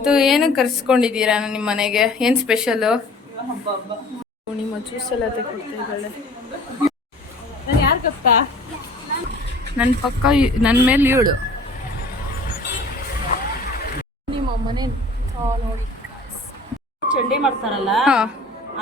ಇವತ್ತು ಏನು ಕರ್ಸ್ಕೊಂಡಿದ್ದೀರಾ ನಿಮ್ಮ ಮನೆಗೆ? ಏನು ಸ್ಪೆಷಲು? ನಿಮ್ಮ ಜ್ಯೂಸ್ ಎಲ್ಲ ತೆಗೆದುಕೊಡ್ತಾ ಇದ್ದಾಳೆ. ನಾನು ಯಾರು ಗೊತ್ತಾ? ನನ್ನ ಪಕ್ಕ ನನ್ನ ಮೇಲೆ ಇವಳು. ನಿಮ್ಮ ಮನೆ ನೋಡಿ ಚಂಡಿ ಮಾಡ್ತಾರಲ್ಲ,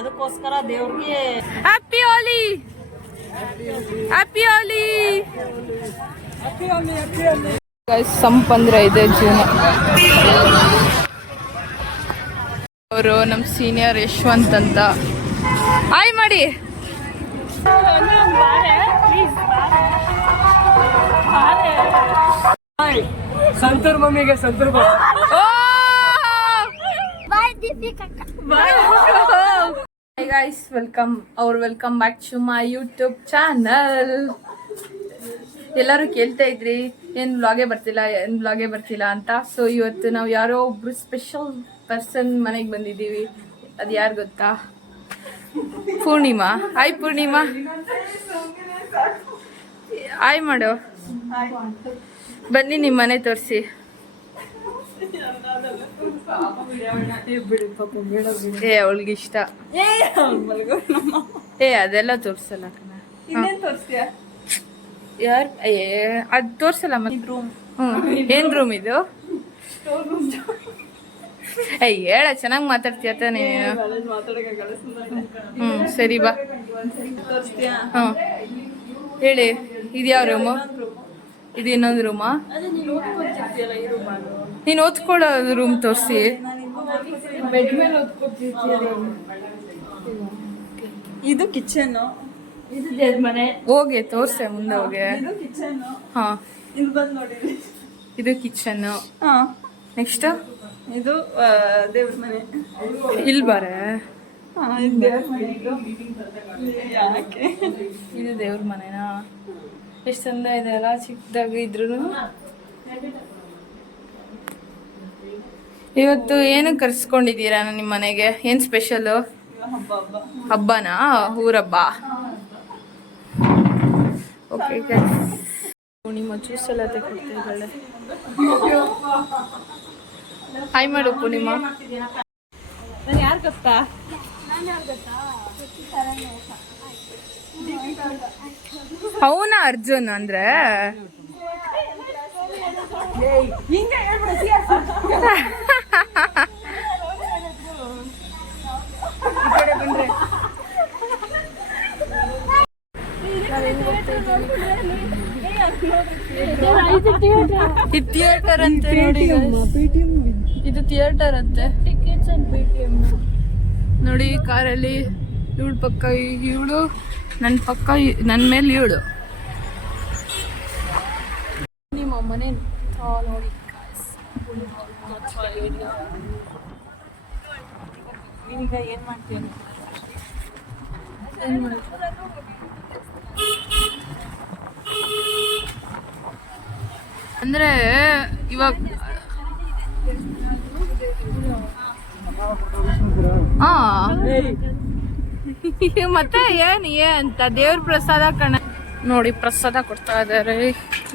ಅದಕ್ಕೋಸ್ಕರ ದೇವ್ರಿಗೆ ಹ್ಯಾಪಿ ಹೋಲಿ, ಹ್ಯಾಪಿ ಹೋಲಿ ಸಂಪಂದ್ರೆ ಇದೆ ಜೀವನ. ಅವರು ನಮ್ಮ ಸೀನಿಯರ್ ಯಶವಂತ್ ಅಂತ. ಹಾಯ್ ಮಾಡಿ. ಸಂತೂರ್ ಮಮ್ಮಿಗೆ santoor Hi guys, welcome back to my YouTube channel. ಎಲ್ಲರೂ ಕೇಳ್ತಾ ಇದ್ರಿ ಏನು ವ್ಲಾಗೇ ಬರ್ತಿಲ್ಲ ಅಂತ. ಸೊ ಇವತ್ತು ನಾವು ಯಾರೋ ಒಬ್ರು ಸ್ಪೆಷಲ್ ಪರ್ಸನ್ ಮನೆಗೆ ಬಂದಿದ್ದೀವಿ. ಅದು ಯಾರು ಗೊತ್ತಾ? ಪೂರ್ಣಿಮಾ. ಹಾಯ್ ಪೂರ್ಣಿಮಾ, ಹಾಯ್ ಮಾಡು. ಬನ್ನಿ ನಿಮ್ಮ ಮನೆ ತೋರಿಸಿ. ಅವಳಿಗೆ ಇಷ್ಟ. ಅದೆಲ್ಲ ತೋರಿಸಲ್ಲ. ಯಾರು ಅದು ತೋರಿಸಲ್ಲ. ಮತ್ತೆ ಏನ್ ರೂಮ್ ಇದು? ಹೇಳ, ಚೆನ್ನಾಗಿ ಮಾತಾಡ್ತೀಯ ತಾನೇ. ಸರಿ ಬಾ. ಹೇಳಿ, ಇದು ಯಾವ ರೂಮು? ಇದು ಇನ್ನೊಂದು ರೂಮಾ? ನೀನು ಓದ್ಕೊಳ್ಳೋದು ರೂಮ್ ತೋರಿಸಿ. ಬೆಡ್ ಮೇಲೆ ಓದ್ಕೊತಿರ್ತೀಯ. ಇದು ಕಿಚನ್, ಹೋಗಿ ತೋರ್ಸೆ ಮುಂದೆ ಹೋಗಿ. ಹಾ, ಇಲ್ಲಿ ಬಂದು ನೋಡಿ. ಇದು ಕಿಚನ್. ನೆಕ್ಸ್ಟ್ ಇದು ದೇವ್ರ ಮನೆ. ಇಲ್ಲಿ ಬಾರೆ. ಯಾಕೆ ಇದು ದೇವ್ರ ಮನೆನಾ? ಎಷ್ಟು ಚಂದ ಇದೆ ಅಲ್ಲ, ಚಿಕ್ಕದಾಗ ಇದ್ರು. ಇವತ್ತು ಏನು ಕರ್ಸ್ಕೊಂಡಿದ್ದೀರಾ ನಿಮ್ಮ ಮನೆಗೆ? ಏನು ಸ್ಪೆಷಲು? ಹಬ್ಬನಾ? ಊರಬ್ಬ. ಓಕೆ ಗೈಸ್, ನಿಮ್ಮ ಜ್ಯೂಸ್ ಎಲ್ಲ ತೆಗೆದುಕೊಡ್ತಾ ಇದ್ದಾಳೆ. ಹಾಯ್ ಮಾಡು ಪೂರ್ಣಿಮಾ. ನಾನು ಯಾರು ಗೊತ್ತಾ? ಅವನ ಅರ್ಜುನ್ ಅಂದ್ರೆ ಇದು ಥಿಯೇಟರ್ ಅಂತೆ ನೋಡಿ. ಇದು ಥಿಯೇಟರ್ ಅಂತೆ ನೋಡಿ. ಕಾರಲ್ಲಿ ಇವಳು ಪಕ್ಕ ಇವಳು, ನನ್ನ ಪಕ್ಕ ನನ್ನ ಮೇಲೆ ಇವಳು. ನಿಮ್ಮ ಮನೆ ನೋಡಿ. ನೀವೀಗ ಏನು ಮಾಡ್ತೀಯ? ಅಂದ್ರೆ ಇವಾಗ ಮತ್ತೆ ಅಂತ ದೇವ್ರ ಪ್ರಸಾದ ಕಣ ನೋಡಿ. ಪ್ರಸಾದ ಕೊಡ್ತಾ ಇದಾರೆ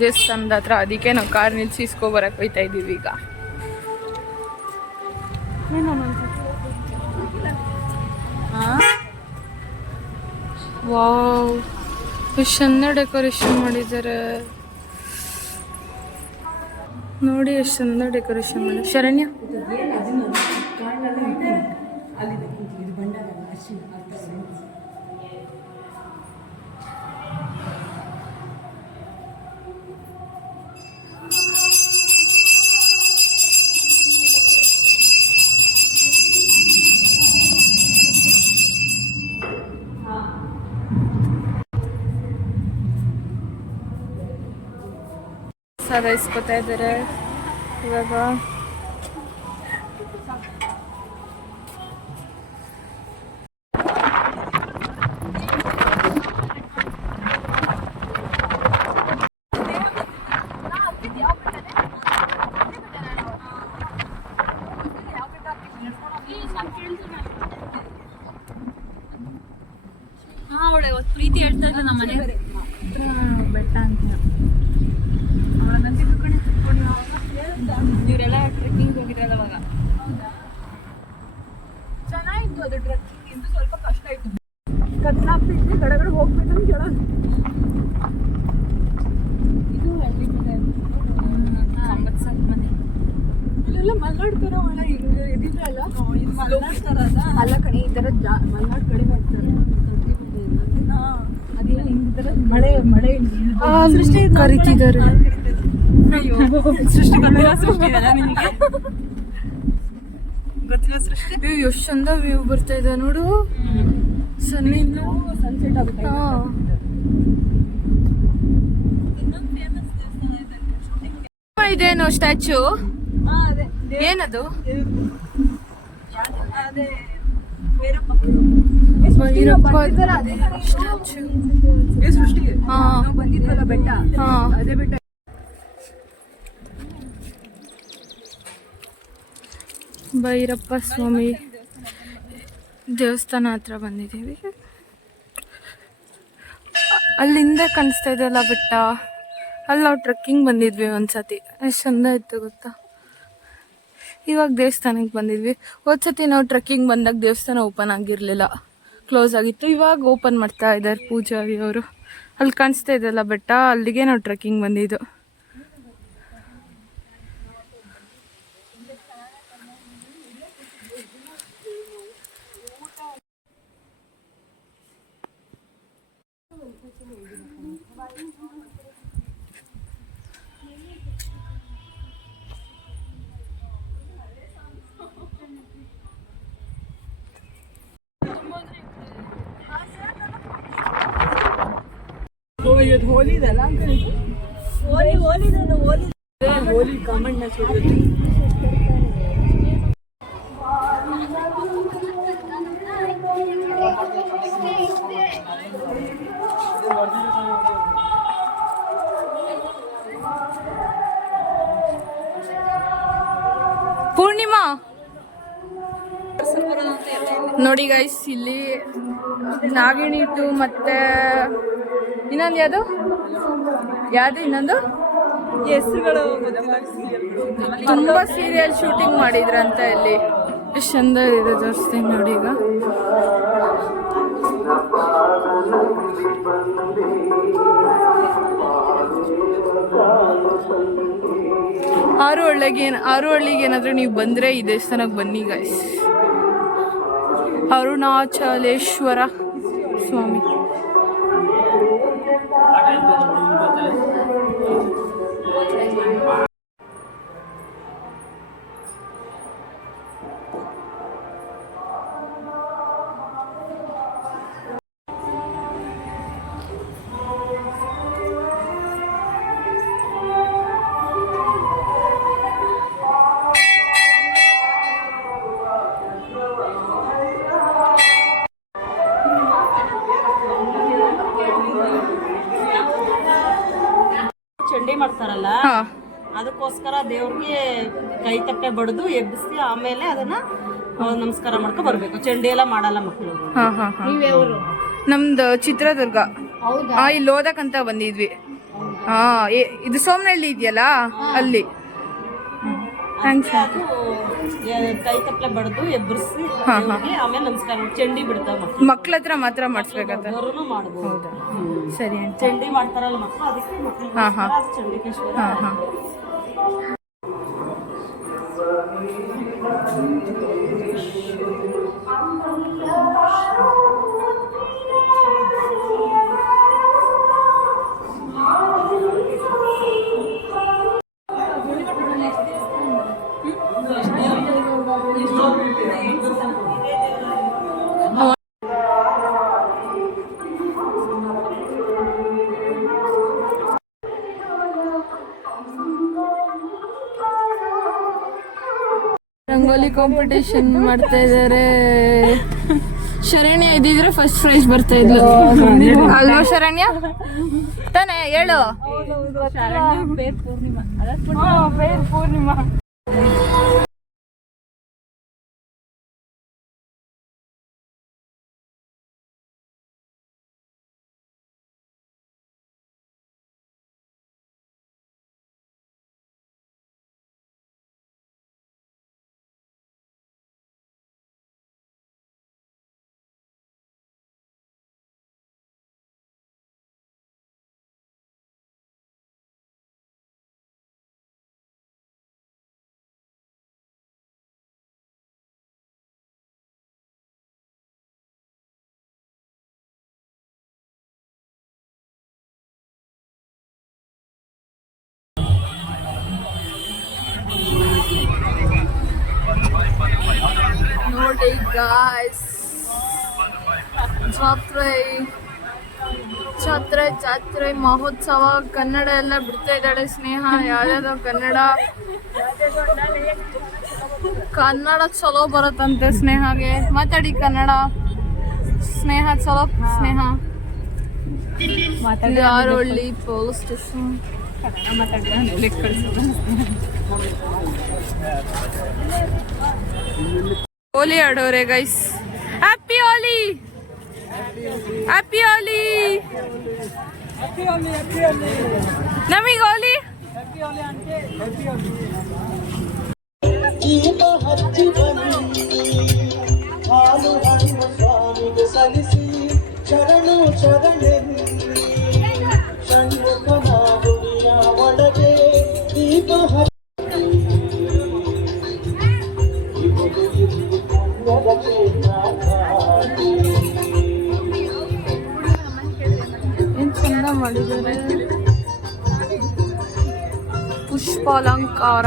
ದೇವಸ್ಥಾನದ ಹತ್ರ. ಅದಕ್ಕೆ ನಾವು ಕಾರ್ ನಿಲ್ಸಿ ಇಸ್ಕೊಬರಕ್ ಹೋಯ್ತಾ ಇದೀವಿ ಈಗ. ವಾವ್, ಎಷ್ಟು ಚಂದ ಡೆಕೋರೇಷನ್ ಮಾಡಿದ್ದಾರೆ ನೋಡಿ. ಎಷ್ಟು ಚಂದ ಡೆಕೋರೇಷನ್ ಮಾಡಿ. ಶರಣ್ಯ, ಪ್ರಸಾದ ಇಸ್ಕೊತಾ ಇದ್ದಾರೆ ಇವಾಗ. ಪ್ರೀತಿ ಹೇಳ್ತಾ ಇಲ್ಲ ನಮ್ಮ ಮನೆ ಬೆಟ್ಟ ಅಂತ. ಇವರೆಲ್ಲ ಟ್ರೆಕ್ಕಿಂಗ್ ಹೋಗಿದ್ರಲ್ಲ ಅವಾಗ. ಅದು ಟ್ರೆಕ್ಕಿಂಗ್ ಇಂದು ಸ್ವಲ್ಪ ಕಷ್ಟ ಆಯ್ತು. ಕತ್ಲಾಗ್ತಿದ್ವಿ, ಗಡಗಡೆ ಹೋಗ್ಬೇಕಂತ ಕೇಳೋದು. ಇದು ಹಳ್ಳಿ ಮನೆ. ಇಲ್ಲೆಲ್ಲ ಮಲ್ನಾಡ್ ತರ ಒಳ ಇದಿಲ್ಲ ಅಲ್ಲ, ಅಲ್ಲ ಕಣೆ, ಈ ತರ ಮಲ್ನಾಡ್ ಕಡೆ ಮಾಡ್ತಾರೆ. ಅದೇನೋ ಹಿಂಗ್ ತರ ಮಳೆ ಮಳೆ ಕರಿತಿದ್ದಾರೆ. ಸೃಷ್ಟಿ ಗೊತ್ತಿಲ್ಲ, ಸೃಷ್ಟಿ ಇದೆಲ್ಲ ನಿನಗೆ ಗೊತ್ತಿಲ್ಲ ಸೃಷ್ಟಿ. ಎಷ್ಟು ಚಂದ ವ್ಯೂ ಬರ್ತಾ ಇದೆ ನೋಡು. ಸನ್ನಿಂದ ಸನ್ಸೆಟ್ ಆಗುತ್ತೆ. ಇದೇನು ಸ್ಟ್ಯಾಚು? ಏನದು? ಭೈರಪ್ಪ ಸ್ಟ್ಯಾಚು. ಬಂದಿದ್ವಲ್ಲ ಬೆಟ್ಟ, ಅದೇ ಬೆಟ್ಟ. ಭೈರಪ್ಪ ಸ್ವಾಮಿ ದೇವಸ್ಥಾನ ಹತ್ರ ಬಂದಿದ್ದೀವಿ. ಅಲ್ಲಿಂದ ಕಾಣಿಸ್ತಾ ಇದೆಯಲ್ಲ ಬೆಟ್ಟ, ಅಲ್ಲಿ ನಾವು ಟ್ರೆಕ್ಕಿಂಗ್ ಬಂದಿದ್ವಿ ಒಂದ್ಸತಿ. ಎಷ್ಟು ಚಂದ ಇತ್ತು ಗೊತ್ತಾ. ಇವಾಗ ದೇವಸ್ಥಾನಕ್ಕೆ ಬಂದಿದ್ವಿ. ಹೋದ್ಸತಿ ನಾವು ಟ್ರೆಕ್ಕಿಂಗ್ ಬಂದಾಗ ದೇವಸ್ಥಾನ ಓಪನ್ ಆಗಿರಲಿಲ್ಲ, ಕ್ಲೋಸ್ ಆಗಿತ್ತು. ಇವಾಗ ಓಪನ್ ಮಾಡ್ತಾ ಇದ್ದಾರೆ ಪೂಜಾರಿ ಅವರು. ಅಲ್ಲಿ ಕಾಣಿಸ್ತಾ ಇದೆಯಲ್ಲ ಬೆಟ್ಟ, ಅಲ್ಲಿಗೆ ನಾವು ಟ್ರೆಕ್ಕಿಂಗ್ ಬಂದಿದ್ದು. ಹೋಲಿ ಇದಲ್ಲ ಅಂಕಲ್, ಹೋಲಿ ಕಾಮಣ್ಣ ಸುಡೋದು. ಪೂರ್ಣಿಮಾ ನೋಡಿ ಗೈಸ್, ಇಲ್ಲಿ ನಾಗಿಣಿ ಇಟ್ಟು ಮತ್ತೆ ಇನ್ನೊಂದು ಯಾವುದು ಇನ್ನೊಂದು ಹೆಸರುಗಳು ತುಂಬಾ ಸೀರಿಯಲ್ ಶೂಟಿಂಗ್ ಮಾಡಿದ್ರಂತ. ಇಲ್ಲಿ ಎಷ್ಟು ಚಂದ ಇದೆ ತೋರಿಸ್ತೀನಿ ನೋಡಿ. ಈಗ ಆರುಹಳ್ಳಿಗೆ ಏನಾದರೂ ನೀವು ಬಂದರೆ ಈ ದೇವಸ್ಥಾನಕ್ಕೆ ಬನ್ನಿ ಗೈಸ್. ಅರುಣಾಚಲೇಶ್ವರ ಸ್ವಾಮಿ. ಚಂಡಿ ಮಾಡ್ತಾರಲ್ಲ, ಅದಕ್ಕೋಸ್ಕರ ದೇವ್ರಿಗೆ ಕೈ ತಟ್ಟೆ ಬಡ್ದು ಎಬ್ಬಿಸಿ ಆಮೇಲೆ ಅದನ್ನ ನಮಸ್ಕಾರ ಮಾಡ್ಕೊಂಡು ಬರ್ಬೇಕು. ಚಂಡಿ ಎಲ್ಲ ಮಾಡಲ್ಲ ಮಕ್ಕಳು. ನಮ್ದು ಚಿತ್ರದುರ್ಗ. ಇಲ್ಲಿ ಓದಕ್ಕಂತ ಬಂದಿದ್ವಿ. ಇದು ಸೋಮನಹಳ್ಳಿ ಇದೆಯಲ್ಲ, ಅಲ್ಲಿ. ಅದು ಕೈ ತಪ್ಪಲೆ ಬಡ್ದು ಎಬ್ಬರಿಸಿ ಆಮೇಲೆ ನಮಸ್ಕಾರ ಚಂಡಿ ಬಿಡ್ತಾವ ಮಕ್ಳ ಹತ್ರ ಮಾತ್ರ ಮಾಡಿಸ್ಬೇಕಂತ. ಮಾಡ್ಬೋದು. ಸರಿ, ಚಂಡಿ ಮಾಡ್ತಾರಲ್ಲ ಮಕ್ಕಳು, ಅದಕ್ಕೆ ಮಕ್ಕಳು ಚಂಡಿಕೇಶ್ವರ. ರಂಗೋಲಿ ಕಾಂಪಿಟೇಷನ್ ಮಾಡ್ತಾ ಇದ್ದಾರೆ. ಶರಣ್ಯ ಇದ್ದಿದ್ರೆ ಫಸ್ಟ್ ಪ್ರೈಸ್ ಬರ್ತಾ ಇದ್ಲು ಅಲ್ವಾ ಶರಣ್ಯ? ತಾನೇ ಹೇಳು. ಪೂರ್ಣಿಮಾ ನೋಡಿ ಗಾಯ್ಸ್, ಜಾತ್ರೆ ಮಹೋತ್ಸವ ಕನ್ನಡ ಎಲ್ಲ ಬಿಡ್ತಾ ಇದ್ದಾಳೆ ಸ್ನೇಹ. ಯಾವ್ಯಾವ್ದೋ ಕನ್ನಡ ಚಲೋ ಬರುತ್ತಂತೆ ಸ್ನೇಹಗೆ. ಮಾತಾಡಿ ಕನ್ನಡ ಸ್ನೇಹ, ಚಲೋ ಸ್ನೇಹ. ಯಾರೊಳ್ಳಿ ಪೊಲೀಸ್ ಸ್ಟೇಷನ್. ಹೋಲಿ ಆಡೋರೆ ಗೈಸ್. ಹ್ಯಾಪಿ ಹೋಲಿ, ಹ್ಯಾಪಿ ಹೋಲಿ. ನಮಗೆ ಹೋಲಿ. ಹಾಲು ಹಣ್ಣು ಸ್ವಾಮಿಗೆ ಸಲ್ಲಿಸಿ ಶರಣು ಶರಣೆಂದು ಷಣ್ಮುಖನ ಗುಡಿಯ ಒಳಗೆ ದೀಪ ಏನ್ ಚಂದ ಮಾಡಿದ್ದಾರೆ. ಪುಷ್ಪಾಲಂಕಾರ.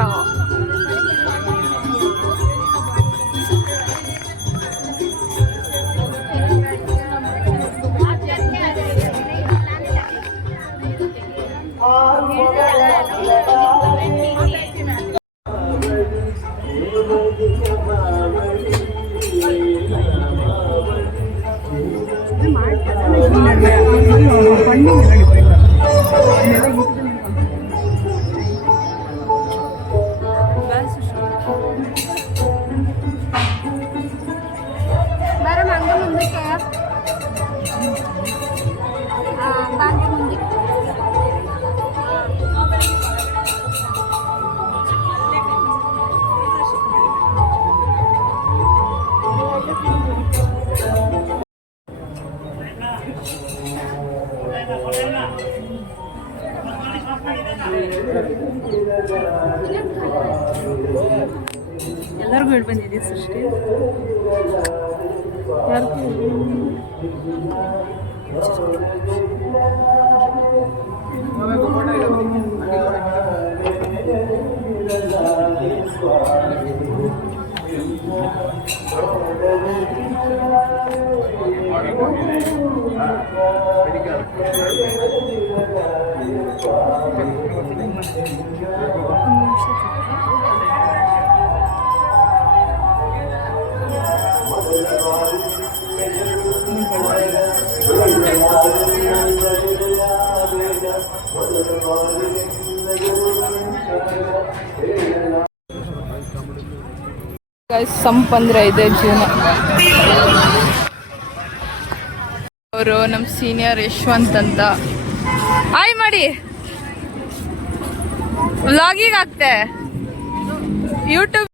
ಎಲ್ಲರಿಗೂ ಹೇಳಿ ಬಂದಿದೆ ಸೃಷ್ಟಿ. ಸಂಪಂದ್ರೆ ಇದೆ ಜೀವನ. ಅವರು ನಮ್ಮ ಸೀನಿಯರ್ ಯಶವಂತ್ ಅಂತ. ಹಾಯ್ ಮಾಡಿ, ವ್ಲಾಗಿಂಗ್ ಆಗ್ತೆ ಯೂಟ್ಯೂಬ್.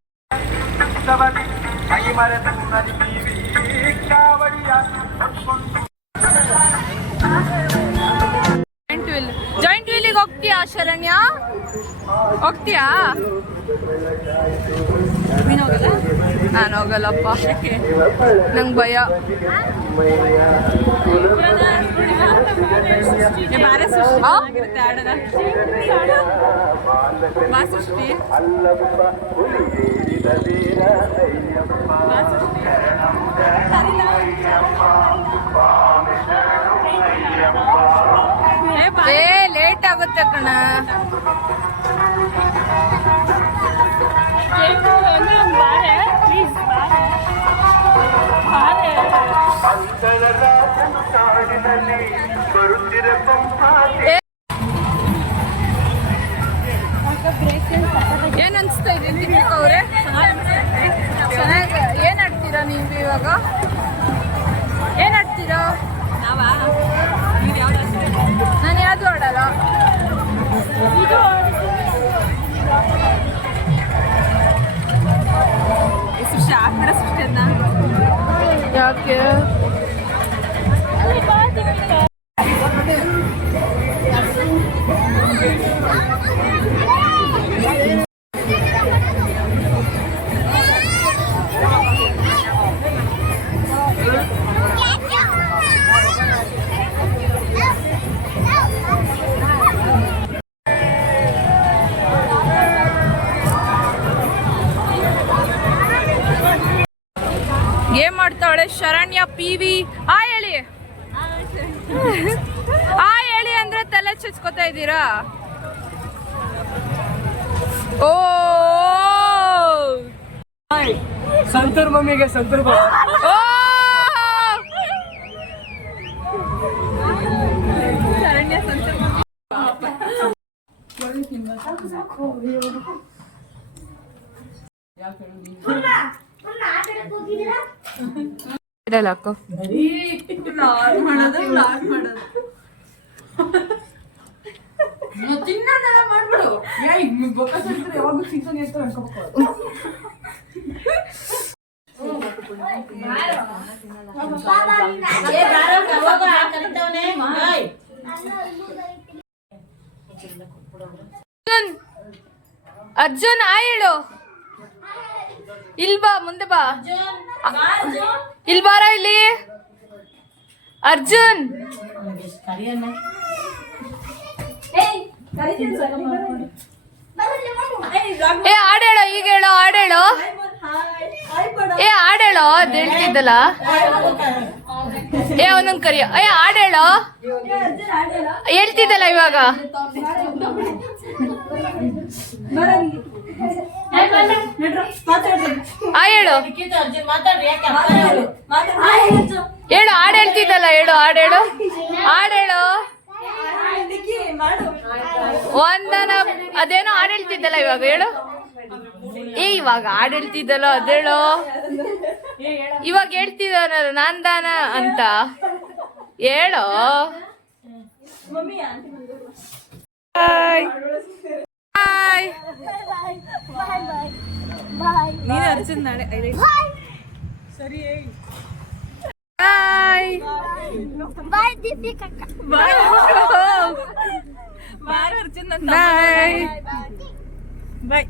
ಜಾಯಿಂಟ್ ವೀಲಿಗೆ ಹೋಗ್ತೀಯಾ ಶರಣ್ಯ? ಹೋಗ್ತೀಯಾ? ನಾನು ಹೋಗಲ್ಲಪ್ಪ, ನಂಗೆ ಭಯ. ಲೇಟ್ ಆಗುತ್ತೆ ಕಣ. ಏನ್ ಅನ್ಸ್ತಾ ಇದೆ ದೀಪಿಕಾ ಅವ್ರೆ? ಚೆನ್ನಾಗಿ ಏನ್ ಆಡ್ತೀರಾ ನೀವು ಇವಾಗ? ಏನ್ ಆಡ್ತೀರಾ? ನಾನು ಯಾವ್ದು ಆಡಲ್ಲ. ಯಾಕೆ? ಗೇಮ್ ಮಾಡ್ತಾವಳೆ ಶರಣ್ಯ ಪಿವಿ. ಆ ಹೇಳಿ ಅಂದ್ರೆ ತಲೆ ಚುಚ್ಕೋತಾ ಇದ್ದೀರಾ? ಓ ಸಂತೂರ್ ಮಮ್ಮಿಗೆ ಸಂತೂರ್ ಓ ಶರಣ್ಯ ಇರಲ್ಲ ಅಕ್ಕ. ಅರ್ಜುನ್ ಆ ಹೇಳು. ಇಲ್ ಬಾ, ಮುಂದೆ ಬಾ. ಇಲ್ ಬಾರ ಇಲ್ಲಿ ಅರ್ಜುನ್. ಏ ಆಡೇಳೋ, ಈಗ ಹೇಳೋ, ಆಡೇಳೋ. ಏ ಆಡೇಳೋ, ಅದ್ ಹೇಳ್ತಿದ್ದಲ್ಲ. ಏ ಅವನೊಂದ್ ಕರಿಯ. ಏ ಆಡೇಳೋ, ಹೇಳ್ತಿದ್ದಲ್ಲ ಇವಾಗ. ಆ ಹೇಳು ಹೇಳು, ಹಾಡು ಹೇಳ್ತಿದ್ದಲ್ಲ, ಹೇಳು, ಹಾಡೇಳು, ಹಾಡೇಳು. ಒಂದನ ಅದೇನೋ ಹಾಡು ಹೇಳ್ತಿದ್ದಲ್ಲ ಇವಾಗ, ಹೇಳು. ಏ ಇವಾಗ ಹಾಡು ಹೇಳ್ತಿದ್ದಲ್ಲ ಅದೇಳು. ಇವಾಗ ಹೇಳ್ತಿದ್ದಾನಲ್ಲ ನಾನ್ದಾನ ಅಂತ ಹೇಳೋ. Hi hi. ನೀನು ಅರ್ಜುನ್ ನಾಳೆ ಸರಿ. ಬಾಯ್ ಬಾಯ್ ದೀಪಿಕಾ. ಬಾಯ್ ಬಾಯ್ ಅರ್ಜುನ್. ಬಾಯ್ ಬಾಯ್.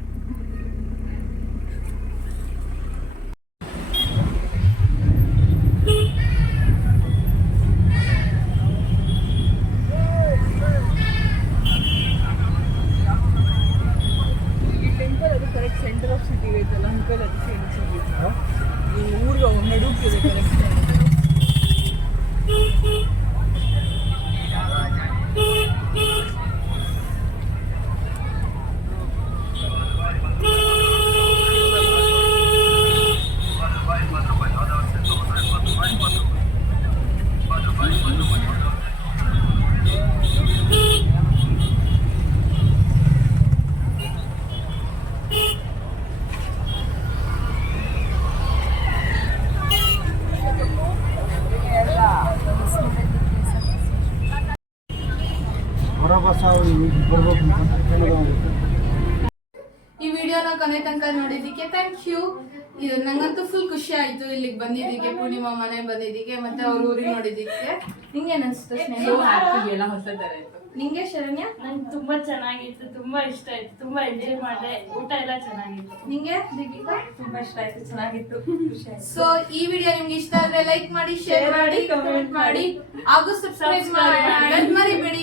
ಕರೆಕ್ಟ್ ಸೆಂಟರ್ ಆಫ್ ಸಿಟಿ ಐತಲ್ಲ ಅಂಕಲ್, ಅದಕ್ಕೆ ಈ ಊರಿಗೆ ನಡುಕಿದೆ ಕರೆಕ್ಟ್. ಈ ವಿಡಿಯೋನ ಕೊನೆ ತನಕ ನೋಡಿದ್ದಕ್ಕೆ ಥ್ಯಾಂಕ್ ಯು. ಇದು ನಂಗಂತೂ ಫುಲ್ ಖುಷಿ ಆಯ್ತು ಇಲ್ಲಿಗೆ ಬಂದಿದ್ದಕ್ಕೆ, ಪೂರ್ಣಿಮಾ ಮನೆ ಬಂದಿದ್ದಕ್ಕೆ, ಮತ್ತೆ ಅವ್ರ ಊರಿಗೆ ನೋಡಿದ್ದಕ್ಕೆ. ನಿಂಗೆ ಅನಿಸ್ತು ಎಲ್ಲ ಹೊಸ ತರ ಆಯ್ತು. ನಿಂಗೆ ಶರಣ್ಯ? ನಂಗೆ ತುಂಬಾ ಚೆನ್ನಾಗಿತ್ತು, ತುಂಬಾ ಇಷ್ಟ ಆಯ್ತು, ತುಂಬಾ ಎಂಜಾಯ್ ಮಾಡಿದೆ, ಊಟ ಎಲ್ಲ ಚೆನ್ನಾಗಿತ್ತು. ನಿಂಗೆ ದೀಪಿಕಾ? ತುಂಬಾ ಇಷ್ಟ ಆಯ್ತು, ಚೆನ್ನಾಗಿತ್ತು, ಖುಷಿ ಆಯ್ತು. ಸೊ ಈ ವಿಡಿಯೋ ನಿಮ್ಗೆ ಇಷ್ಟ ಆದ್ರೆ ಲೈಕ್ ಮಾಡಿ, ಶೇರ್ ಮಾಡಿ, ಕಮೆಂಟ್ ಮಾಡಿ ಹಾಗೂ ಸಬ್ಸ್ಕ್ರೈಬ್ ಮಾಡಿ ಮರಿಬೇಡಿ.